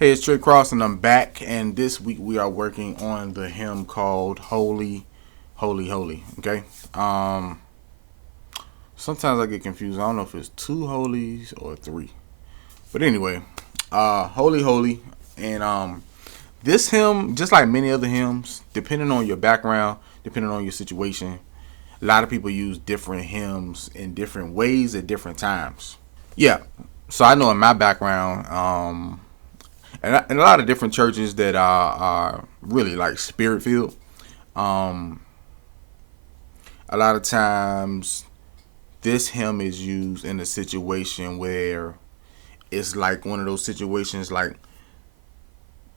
Hey, it's Trey Cross, and I'm back. And this week we are working on the hymn called "Holy, Holy, Holy." Okay. Sometimes I get confused. I don't know if it's two holies or three. But anyway, "Holy, Holy," and this hymn, just like many other hymns, depending on your background, depending on your situation, a lot of people use different hymns in different ways at different times. Yeah. So I know in my background, and a lot of different churches that are really like spirit filled. Um, a lot of times, this hymn is used in a situation where it's like one of those situations like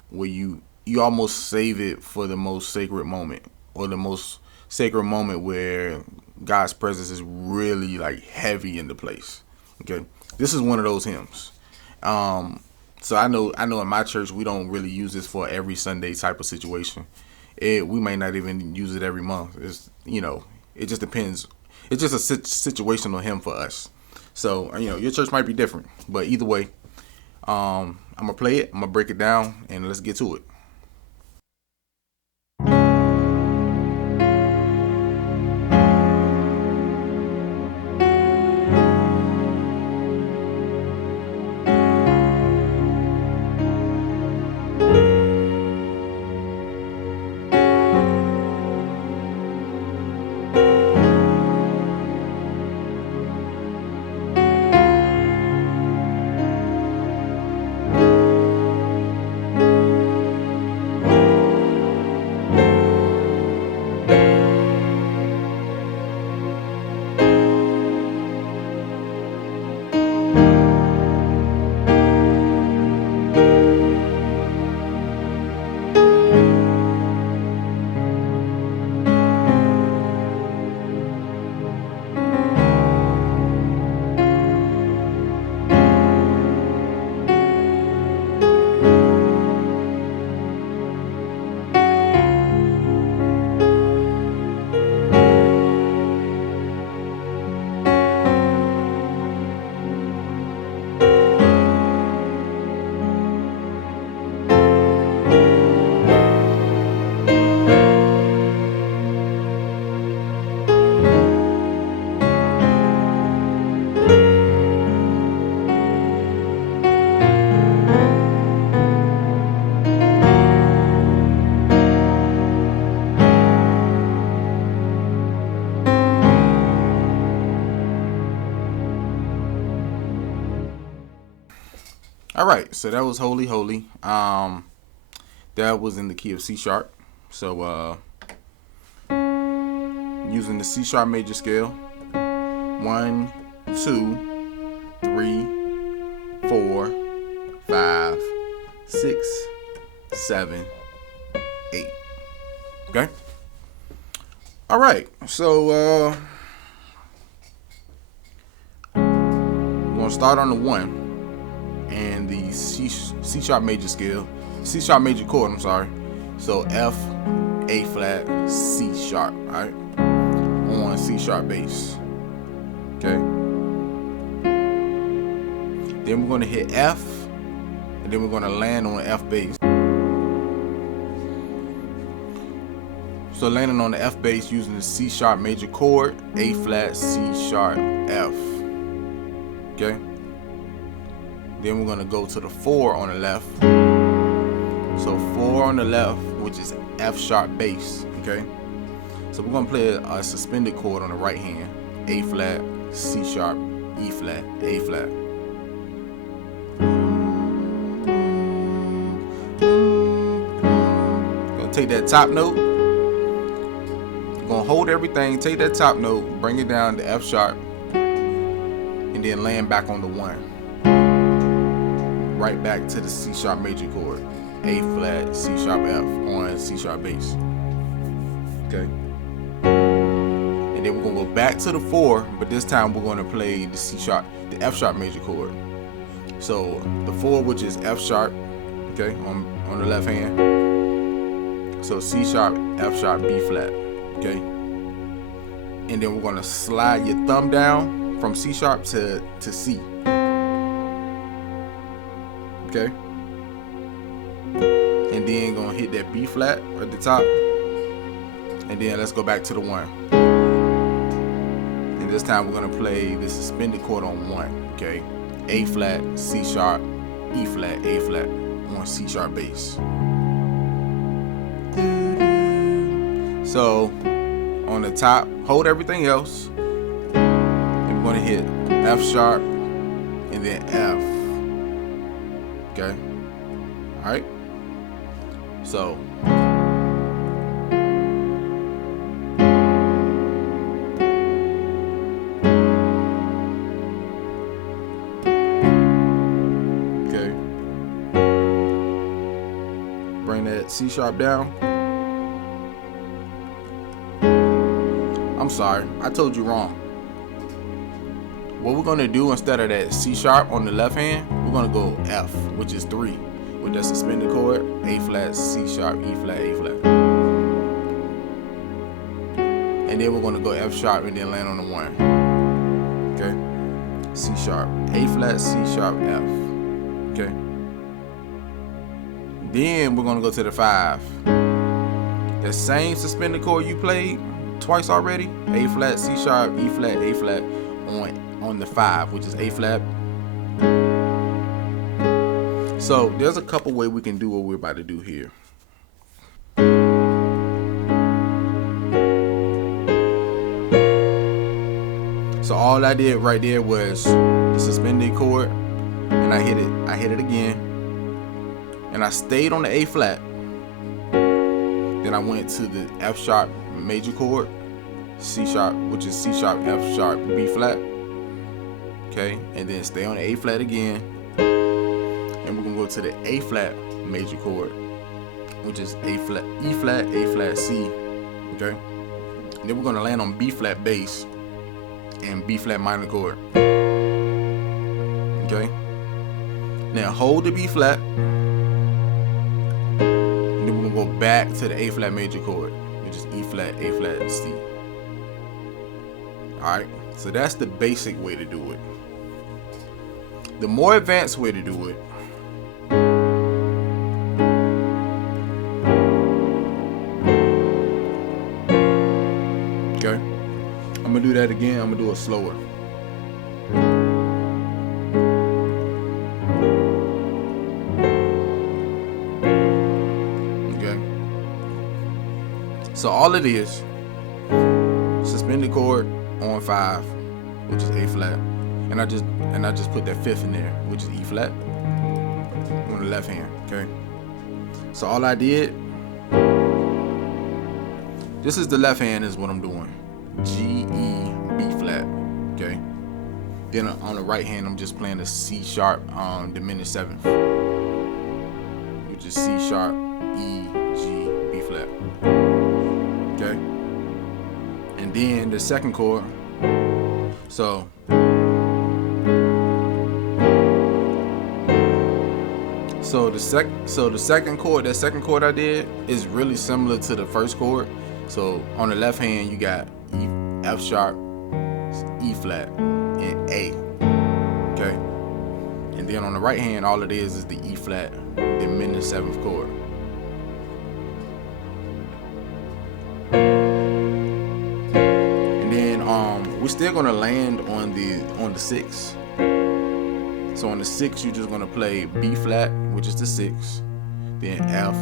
where you almost save it for the most sacred moment or the most sacred moment where God's presence is really like heavy in the place. Okay, this is one of those hymns. Um, so I know in my church we don't really use this for every Sunday type of situation. We may not even use it every month. It just depends. It's just a situational hymn for us. So your church might be different, but either way, I'm gonna play it. I'm gonna break it down, and let's get to it. All right, so that was Holy Holy. That was in the key of C sharp. So using the C sharp major scale, 1, 2, 3, 4, 5, 6, 7, 8. Okay. All right. So we're gonna start on the 1 and the C sharp major scale, C sharp major chord. I'm sorry. So F, A flat, C sharp. All right. On C sharp bass. Okay. Then we're gonna hit F, and then we're gonna land on F bass. So landing on the F bass using the C sharp major chord, A flat, C sharp, F. Okay. Then we're gonna go to the 4 on the left. So 4 on the left, which is F sharp bass. Okay. So we're gonna play a suspended chord on the right hand, A flat, C sharp, E flat, A flat. Gonna take that top note. Gonna hold everything, take that top note, bring it down to F sharp, and then land back on the 1. Right back to the C sharp major chord, A flat, C sharp, F on C sharp bass. Okay. And then we're gonna go back to the 4, but this time we're gonna play the C sharp, the F sharp major chord. So the 4, which is F sharp, okay, on the left hand. So C sharp, F sharp, B flat. Okay, and then we're gonna slide your thumb down from C sharp to C. Okay, and then gonna hit that B flat at the top, and then let's go back to the 1. And this time we're gonna play the suspended chord on 1. Okay, A flat, C sharp, E flat, A flat on C sharp bass. So on the top, hold everything else, and we're gonna hit F sharp and then F. Okay, all right. So okay, bring that C sharp down. I'm sorry, I told you wrong. What we're gonna do instead of that C sharp on the left hand, we're gonna go F, which is 3, with that suspended chord, A flat, C sharp, E flat, A flat. And then we're gonna go F sharp and then land on the 1. Okay? C sharp, A flat, C sharp, F. Okay? Then we're gonna go to the 5. The same suspended chord you played twice already, A flat, C sharp, E flat, A flat on the 5, which is A flat. So there's a couple ways we can do what we're about to do here. So all I did right there was the suspended chord, and I hit it again, and I stayed on the A flat. Then I went to the F sharp major chord, C sharp, which is C sharp, F sharp, B flat. Okay, and then stay on the A flat again, and we're gonna go to the A flat major chord, which is A flat, E flat, A flat, C. Okay, and then we're gonna land on B flat bass and B flat minor chord. Okay, now hold the B flat, and then we're gonna go back to the A flat major chord, which is E flat, A flat, C. Alright, so that's the basic way to do it. The more advanced way to do it, okay, I'm gonna do that again. I'm gonna do it slower. Okay, so all it is, suspended chord on 5, which is A flat, and I just put that 5th in there, which is E flat on the left hand. Okay, so all I did, this is the left hand is what I'm doing, G, E, B flat. Okay, then on the right hand I'm just playing the C sharp diminished 7th, which is C sharp, E, G, B flat. Okay, and then the second chord, so the second chord, that second chord I did is really similar to the first chord. So on the left hand you got E, F sharp, E flat, and A. Okay, and then on the right hand all it is the E flat diminished 7th chord. And then we're still gonna land on the 6. So on the 6 you're just gonna play B flat, which is the 6, then F,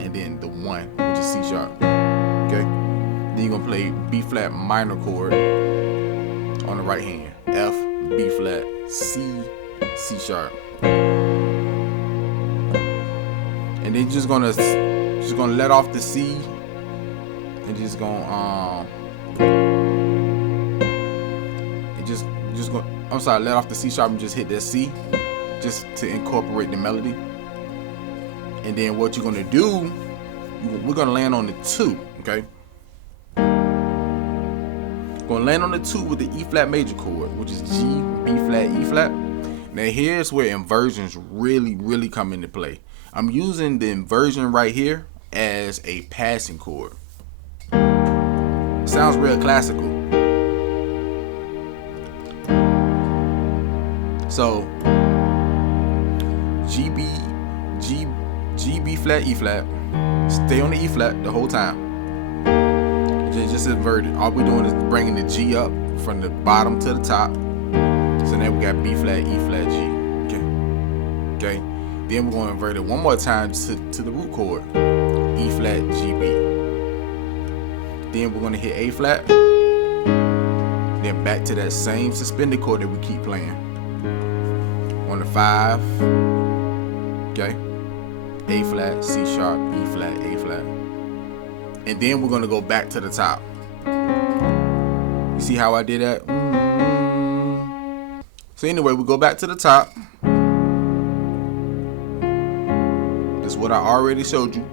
and then the 1, which is C sharp. Okay, then you're gonna play B flat minor chord on the right hand, F, B flat, C, C sharp, and then just gonna let off the C, and just gonna let off the C sharp and just hit that C, just to incorporate the melody. And then what you're gonna do, we're gonna land on the 2. Okay, gonna land on the 2 with the E flat major chord, which is G, B flat, E flat. Now here's where inversions really come into play. I'm using the inversion right here as a passing chord. Sounds real classical. So G G, B flat, E flat. Stay on the E flat the whole time. Just inverted. All we're doing is bringing the G up from the bottom to the top. So now we got B flat, E flat, G. Okay. Then we're going to invert it one more time to the root chord. E flat, G, B. Then we're going to hit A flat. Then back to that same suspended chord that we keep playing. On the 5. Okay. A flat, C sharp, E flat, A flat. And then we're going to go back to the top. You see how I did that? So anyway, we go back to the top. This is what I already showed you.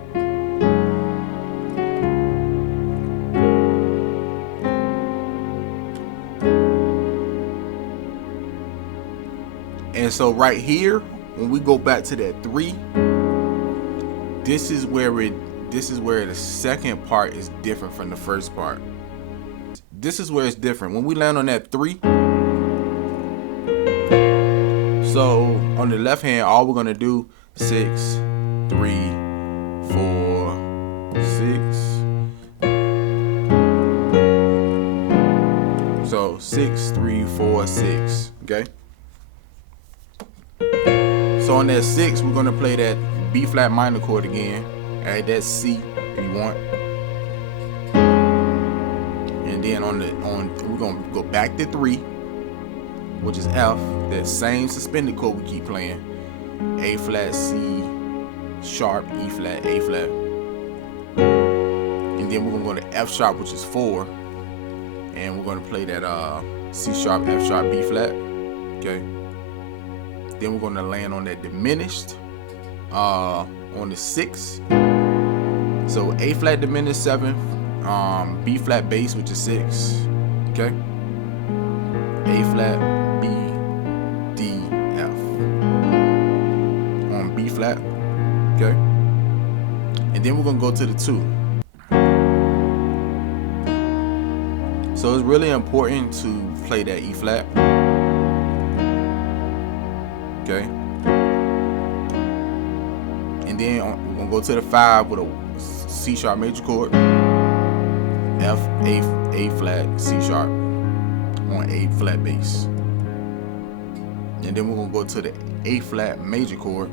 And so right here, when we go back to that 3, this is where the second part is different from the first part. This is where it's different. When we land on that 3, so on the left hand, all we're gonna do 6, 3, 4, 6. So 6, 3, 4, 6. Okay. So on that 6, we're gonna play that B flat minor chord again. Add that C if you want. And then we're gonna go back to 3, which is F, that same suspended chord we keep playing. A flat, C sharp, E flat, A flat. And then we're gonna go to F sharp, which is 4. And we're gonna play that C sharp, F sharp, B flat. Okay. Then we're gonna land on that diminished on the 6. So A flat diminished 7, B flat bass, which is 6. Okay. A flat, B, D, F. On B flat. Okay. And then we're gonna go to the 2. So it's really important to play that E flat. Okay. And then we're gonna go to the 5 with a C sharp major chord. F, A flat, C sharp on A flat bass. And then we're gonna go to the A flat major chord,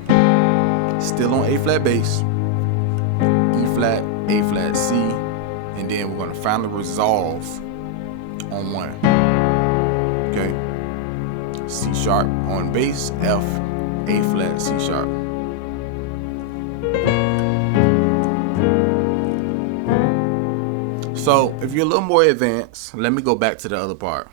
still on A flat bass, E flat, A flat, C, and then we're gonna finally resolve on 1. Okay. C sharp on bass, F, A flat, C sharp. So if you're a little more advanced, let me go back to the other part.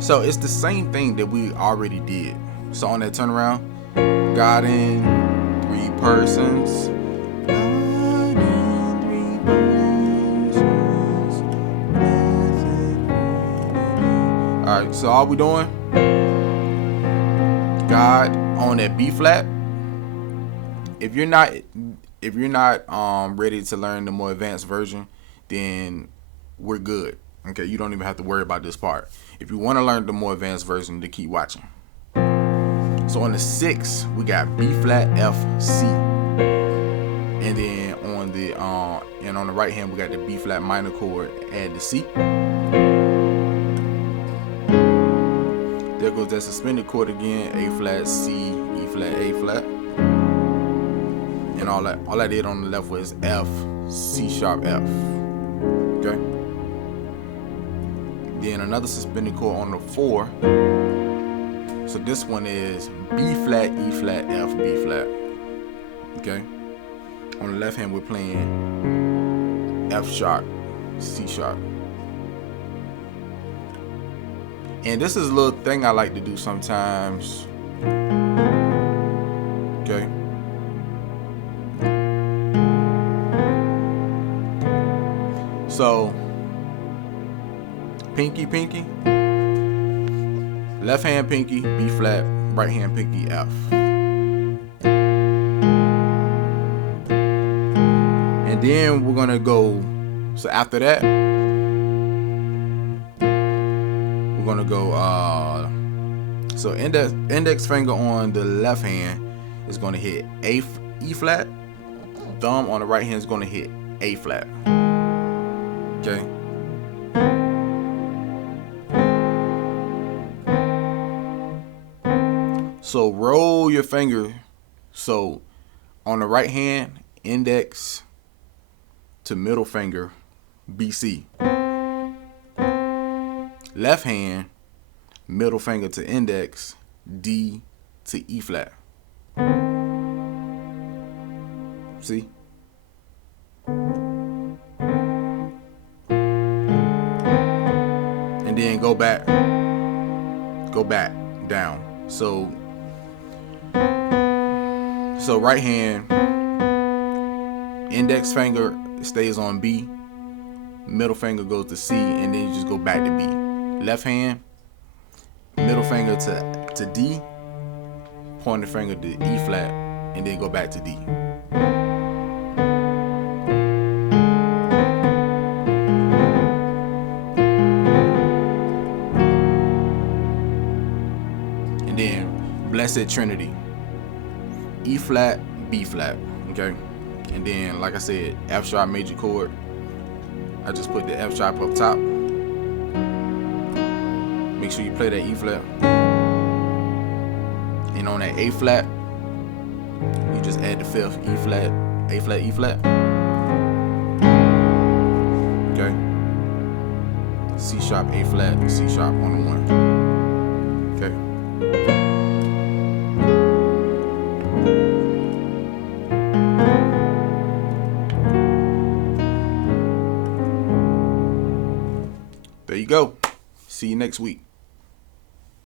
So it's the same thing that we already did. So on that turnaround, God in 3 persons. Alright, so all we doing, God on that B flat. If you're not ready to learn the more advanced version, then we're good. Okay, you don't even have to worry about this part. If you want to learn the more advanced version, to keep watching. So on the 6, we got B flat, F, C, and then on the right hand we got the B flat minor chord, add the C. There goes that suspended chord again, A flat, C, E flat, A flat. And all I did on the left was F, C sharp, F. Okay. Then another suspended chord on the 4. So this one is B flat, E flat, F, B flat. Okay. On the left hand we're playing F sharp, C sharp. And this is a little thing I like to do sometimes. Okay. So pinky, left hand pinky, B flat, right hand pinky, F. And then we're gonna go, so after that, we're gonna go So index finger on the left hand is going to hit E flat. Thumb on the right hand is going to hit A flat. Okay. So roll your finger. So on the right hand, index to middle finger, BC. Left hand, middle finger to index, D to E flat. See? And then go back down. So right hand, index finger stays on B, middle finger goes to C, and then you just go back to B. Left hand, middle finger to D, pointer finger to E flat, and then go back to D. And then Blessed Trinity, E flat, B flat, okay? And then, like I said, F sharp major chord. I just put the F sharp up top. Make sure you play that E flat. And on that A flat, you just add the fifth, E flat, A flat, E flat. Okay? C sharp, A flat, C sharp on the 1. Okay? There you go. See you next week.